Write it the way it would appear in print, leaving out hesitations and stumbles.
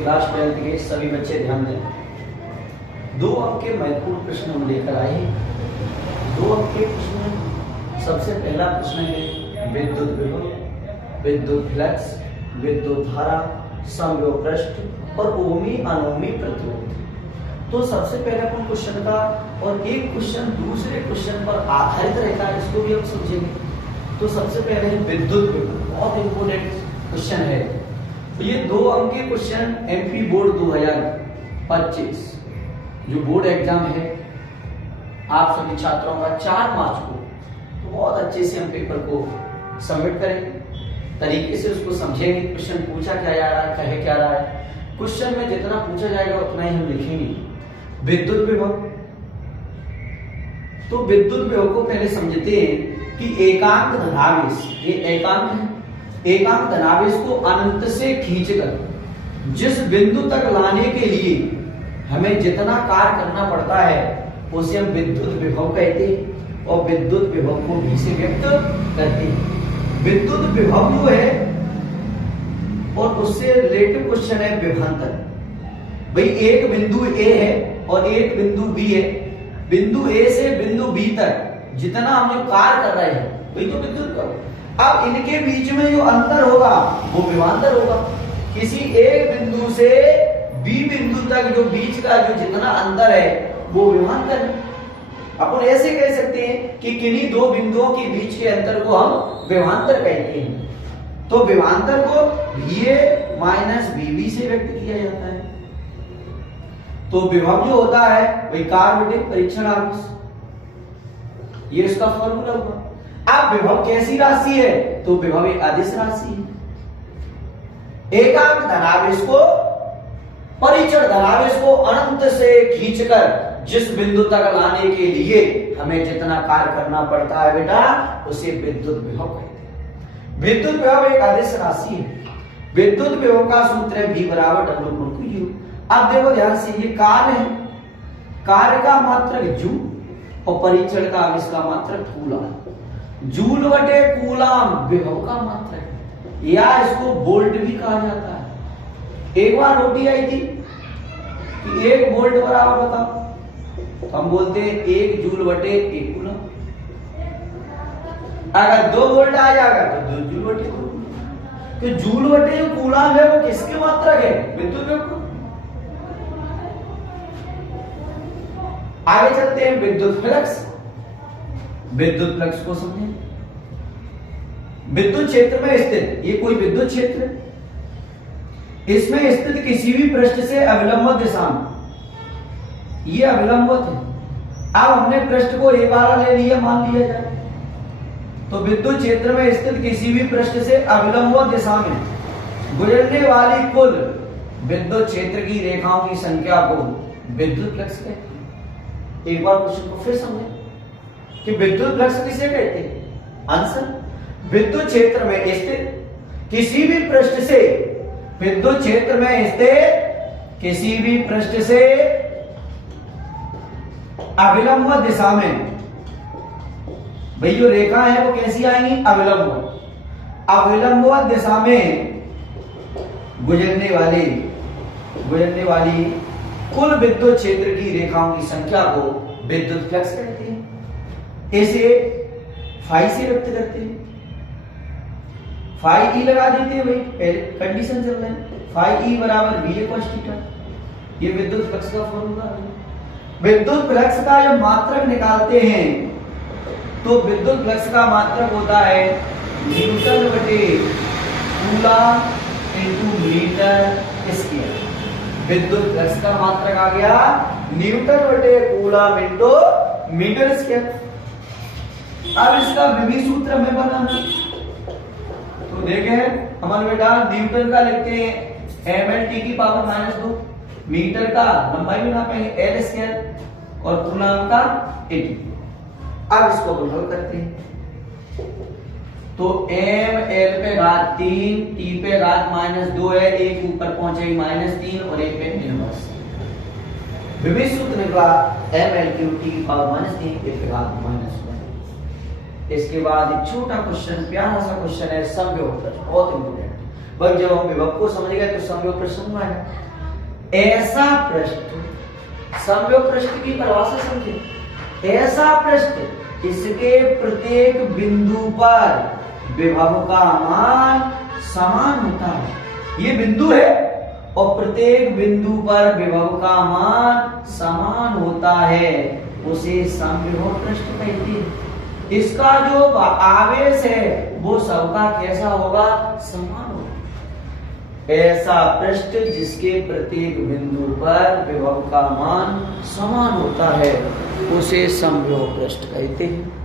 Class 12th के सभी बच्चे ध्यान दें। 2 अंक के महत्वपूर्ण प्रश्न हम लेकर आए हैं। 2 अंक के प्रश्न, सबसे पहला प्रश्न है विद्युत विभव, विद्युत फ्लक्स, विद्युत धारा, समविभव पृष्ठ और ओमी अनोमी प्रतिरोध। तो सबसे पहले अपन क्वेश्चन का और एक क्वेश्चन दूसरे क्वेश्चन पर आधारित रहता है, इसको भी हम समझेंगे। तो सबसे पहले है विद्युत विभव, बहुत इंपोर्टेंट क्वेश्चन है। तो ये 2 अंक के क्वेश्चन एमपी बोर्ड 2025 जो बोर्ड एग्जाम है आप सभी छात्रों का 4 मार्च को, तो बहुत अच्छे से हम पेपर को सबमिट करेंगे, तरीके से उसको समझेंगे। क्वेश्चन पूछा क्या जा रहा है, कहे क्या रहा है, क्वेश्चन में जितना पूछा जाएगा उतना ही हम लिखेंगे। विद्युत विभव, तो विद्युत विभव को पहले समझते हैं कि एकांक धनावेश, ये एकांक है, एकांक धनावेश को अनंत से खींचकर जिस बिंदु तक लाने के लिए हमें जितना कार्य करना पड़ता है उसे हम विद्युत विभव कहते हैं और विद्युत विभव को भी से व्यक्त करते हैं। विद्युत विभव जो है और उससे रिलेटेड क्वेश्चन है विभवांतर। भाई एक बिंदु ए है और एक बिंदु बी है, बिंदु ए से बिंदु बी तक जितना हम जो कार्य कर रहे हैं वही तो विद्युत विभव। अब इनके बीच में जो अंतर होगा वो विभवांतर होगा। किसी एक बिंदु से बी बिंदु तक जो बीच का जो जितना अंतर है वो विभवांतर है। अपन ऐसे कह सकते हैं कि किन्हीं 2 बिंदुओं के बीच के अंतर को हम विभवांतर कहते हैं। तो विभवांतर को VA माइनस VB से व्यक्त किया जाता है। तो विभव जो होता है वही कार्य बटे परीक्षण आवेश, ये इसका फॉर्मूला हुआ। अब विभव कैसी राशि है, तो विभव एक अदिश राशि है। एकांक धनावेश को, परीक्षण धनावेश को अनंत से खींचकर जिस बिंदु तक लाने के लिए हमें जितना कार्य करना पड़ता है बेटा उसे विद्युत विभव कहते हैं। विद्युत विभव एक अदिश राशि है। विद्युत विभव का सूत्र है V बराबर W/U। अब देखो ध्यान से, ये कार्य है, कार्य का मात्रक जूल और परीक्षण का आवेश का मात्रक कूलम। जूल बटे कूलम विभव का मात्रक है, या इसको वोल्ट भी कहा जाता है। एक बार रोटी आई थी कि 1 वोल्ट बराबर बताओ, तो हम बोलते हैं 1 जूल बटे 1 कूलम। अगर 2 वोल्ट आ जाएगा तो 2 जूल बटे 2 कूलम। तो जूल बटे जो कूलम है वो किसके मात्रक है, विद्युत विभव। आगे चलते हैं विद्युत फ्लक्स। विद्युत फ्लक्स को समझें। विद्युत क्षेत्र में स्थित, ये कोई विद्युत क्षेत्र है, इसमें स्थित किसी भी पृष्ठ से अविलंबित दिशा में, ये अविलंबित है। अब हमने पृष्ठ को ए वाला ले लिया, मान लिया जाए, तो विद्युत क्षेत्र में स्थित किसी भी पृष्ठ से अविलंबित दिशा में गुजरने वाली कुल विद्युत क्षेत्र की रेखाओं की संख्या को विद्युत फ्लक्स कहते हैं। एक बार क्वेश्चन को फिर समझें कि विद्युत फ्लक्स किसे कहते हैं। आंसर, विद्युत क्षेत्र में स्थित किसी भी पृष्ठ से, विद्युत क्षेत्र में स्थित किसी भी पृष्ठ से अविलंबित दिशा में, भाई जो रेखा है वो कैसी आएंगी, अविलंब, अविलंबित दिशा में गुजरने वाली कुल विद्युत क्षेत्र की रेखाओं की संख्या को विद्युत फ्लक्स कहते हैं। इसे फाई से व्यक्त करते हैं। फाई ई लगा देते हैं, भाई पहले कंडीशन चल रहा है, फाई ई बराबर VA cos थीटा, ये विद्युत फ्लक्स का फॉर्मूला है। विद्युत फ्लक्स का जब मात्रक निकालते हैं तो विद्युत फ्लक्स का मात्रक होता है न्यूटन बटे कूलम इनटू मीटर स्क्वायर। विद्युत फ्लक्स का मात्रक आ गया न्यूटन बटे कूलम इनटू मीटर स्क्वायर। अब इसका विभव सूत्र हमें बनाना, तो देखें हमारे बेटा न्यूटन का लिखते हैं mL/t की पावर -2, मीटर का लंबाई भी नापेंगे L स्क्वायर और कूलम का AT। अब इसको अपन हल करते हैं, तो mL पे घात 3, t पे घात -2 है, एक ऊपर पहुंचेगी -3 और एक पे इनवर्स। विभव सूत्र निकला mL/t की पावर -3 एक पे घात -1। इसके बाद एक छोटा क्वेश्चन, प्यारा सा क्वेश्चन है समविभव प्रश्न, बहुत इंपोर्टेंट। भाई जब हम विभव को समझ गए तो समविभव प्रश्न आएगा। ऐसा पृष्ठ, समविभव पृष्ठ की परिभाषा समझे। ऐसा पृष्ठ इसके प्रत्येक बिंदु पर विभव का मान समान होता है। ये बिंदु है और प्रत्येक बिंदु पर विभव का मान समान होता है, उसे समविभव पृष्ठ कहते हैं। इसका जो आवेश है वो सबका कैसा होगा, समान होगा। ऐसा पृष्ठ जिसके प्रत्येक बिंदु पर विभव का मान समान होता है, उसे समविभव पृष्ठ कहते हैं।